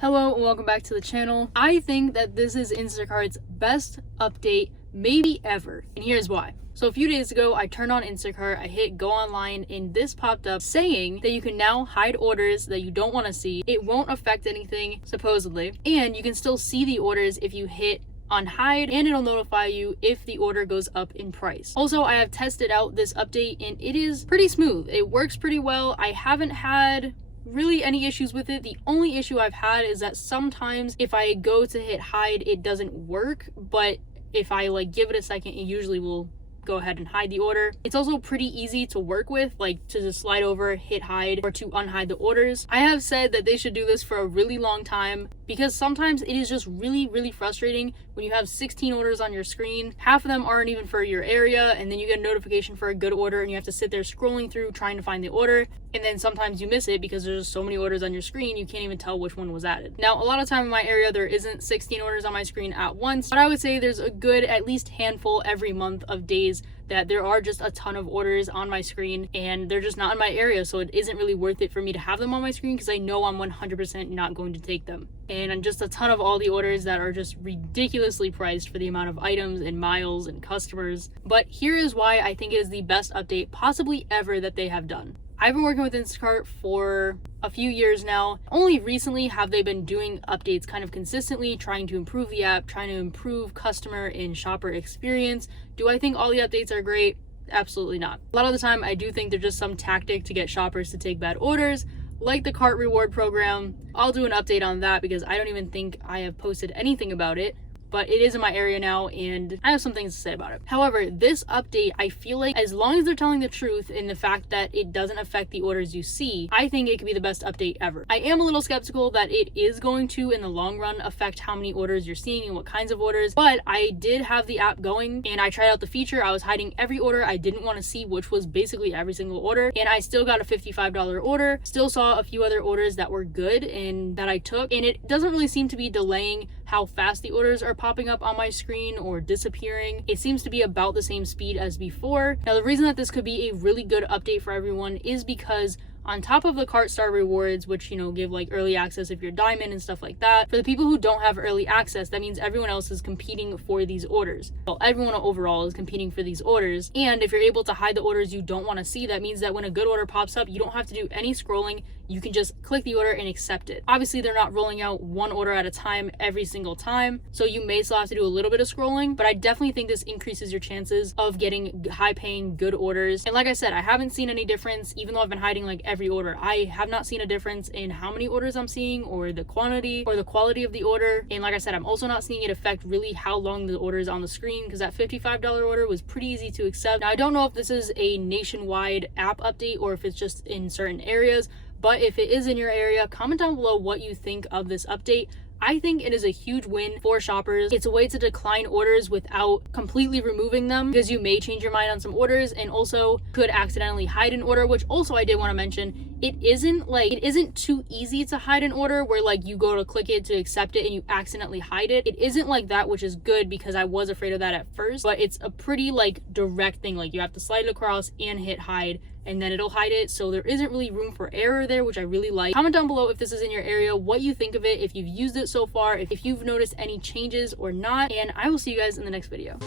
Hello and welcome back to the channel. I think that this is Instacart's best update maybe ever, and here's why. So a few days ago, I turned on Instacart, I hit go online, and this popped up saying that you can now hide orders that you don't want to see. It won't affect anything, supposedly, and you can still see the orders if you hit on hide, and it'll notify you if the order goes up in price. Also, I have tested out this update and it is pretty smooth. It works pretty well. I haven't had really any issues with it. The only issue I've had is that sometimes if I go to hit hide, it doesn't work, but if I give it a second, it usually will go ahead and hide the order. It's also pretty easy to work with, like to just slide over, hit hide, or to unhide the orders. I have said that they should do this for a really long time because sometimes it is just really frustrating when you have 16 orders on your screen. Half of them aren't even for your area, and then you get a notification for a good order and you have to sit there scrolling through trying to find the order, and then sometimes you miss it because there's just so many orders on your screen you can't even tell which one was added. Now, a lot of time in my area there isn't 16 orders on my screen at once, but I would say there's a good at least handful every month of days that there are just a ton of orders on my screen and they're just not in my area, so it isn't really worth it for me to have them on my screen because I know I'm 100% not going to take them. And just a ton of all the orders that are just ridiculously priced for the amount of items and miles and customers. But here is why I think it is the best update possibly ever that they have done. I've been working with Instacart for a few years now. Only recently have they been doing updates kind of consistently, trying to improve the app, trying to improve customer and shopper experience. Do I think all the updates are great? Absolutely not. A lot of the time, I do think they're just some tactic to get shoppers to take bad orders, like the cart reward program. I'll do an update on that because I don't even think I have posted anything about it, but it is in my area now and I have some things to say about it. However, this update, I feel like as long as they're telling the truth in the fact that it doesn't affect the orders you see, I think it could be the best update ever. I am a little skeptical that it is going to, in the long run, affect how many orders you're seeing and what kinds of orders, but I did have the app going and I tried out the feature. I was hiding every order I didn't want to see, which was basically every single order, and I still got a $55 order, still saw a few other orders that were good and that I took, and it doesn't really seem to be delaying how fast the orders are popping up on my screen or disappearing. It seems to be about the same speed as before. Now, the reason that this could be a really good update for everyone is because on top of the cart star rewards, which give early access if you're diamond and stuff like that, for the people who don't have early access, that means everyone else is competing for these orders. Well, everyone overall is competing for these orders, and if you're able to hide the orders you don't want to see, that means that when a good order pops up, you don't have to do any scrolling. You can just click the order and accept it. Obviously, they're not rolling out one order at a time every single time, so you may still have to do a little bit of scrolling, but I definitely think this increases your chances of getting high-paying, good orders. And like I said, I haven't seen any difference, even though I've been hiding every order. I have not seen a difference in how many orders I'm seeing or the quantity or the quality of the order. And like I said, I'm also not seeing it affect really how long the order is on the screen because that $55 order was pretty easy to accept. Now, I don't know if this is a nationwide app update or if it's just in certain areas, but if it is in your area, comment down below what you think of this update. I think it is a huge win for shoppers. It's a way to decline orders without completely removing them because you may change your mind on some orders and also could accidentally hide an order, which also I did want to mention. It isn't too easy to hide an order where you go to click it to accept it and you accidentally hide it. It isn't like that, which is good because I was afraid of that at first, but it's a pretty direct thing. You have to slide it across and hit hide and then it'll hide it, so there isn't really room for error there, which I really like. Comment down below if this is in your area, what you think of it, if you've used it so far, if you've noticed any changes or not, and I will see you guys in the next video.